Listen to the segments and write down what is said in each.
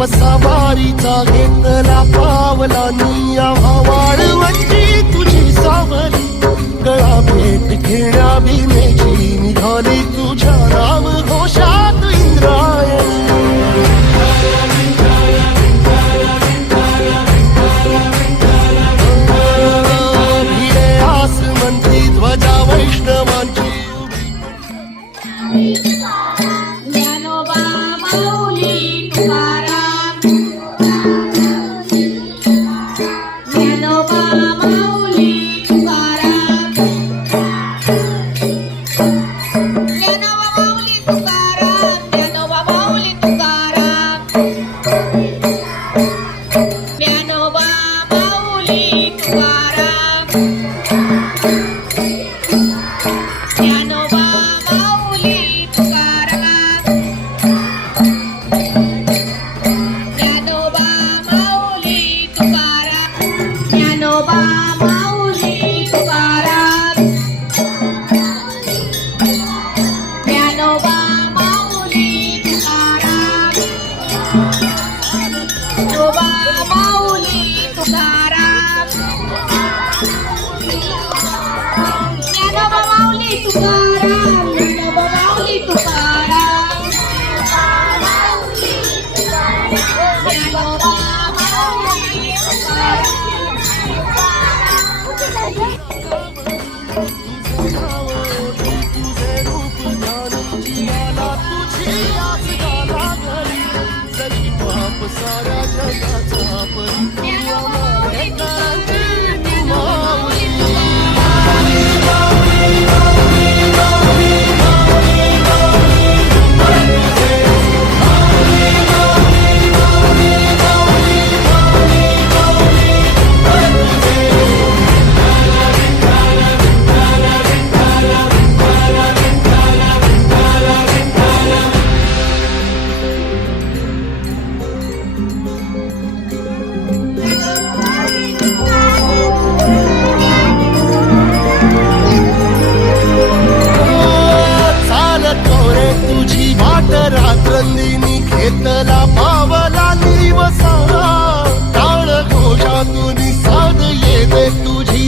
वसावारीचा घेतला पावलानी आवाळ म्हणजे तुझी सावली. गळा भेट घेण्या भिनेची Bye. तुकाराम बनवली तुकाराम साऱ्या जगाचा परी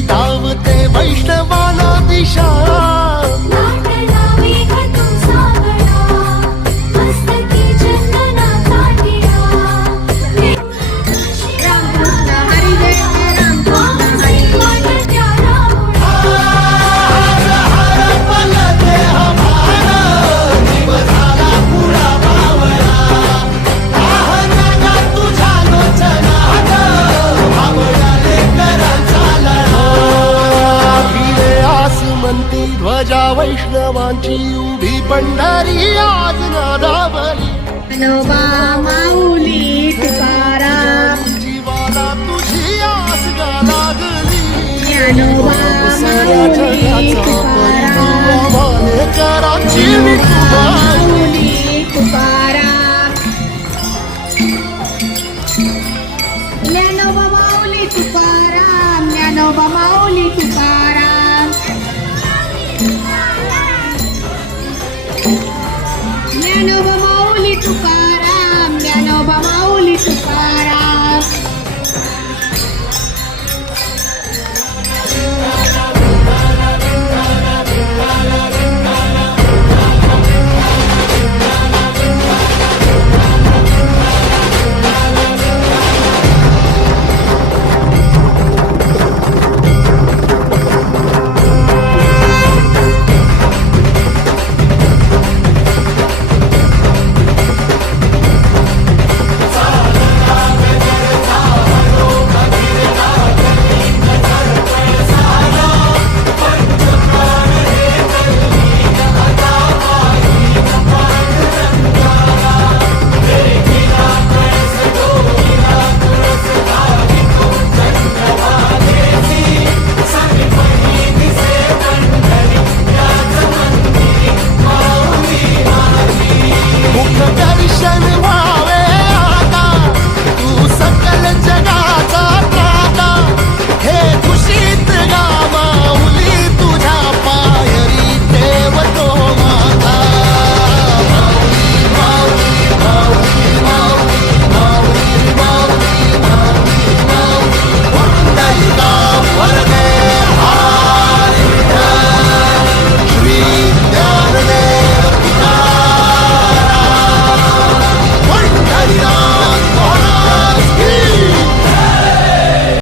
धावते वैष्णवाला दिशा. शांती ध्वजा वैष्णवांची उभी पंढरी आज नादावली माऊली तुकारा. जीवाला तुझी आसना लागली. ज्ञानोबा माऊली तुका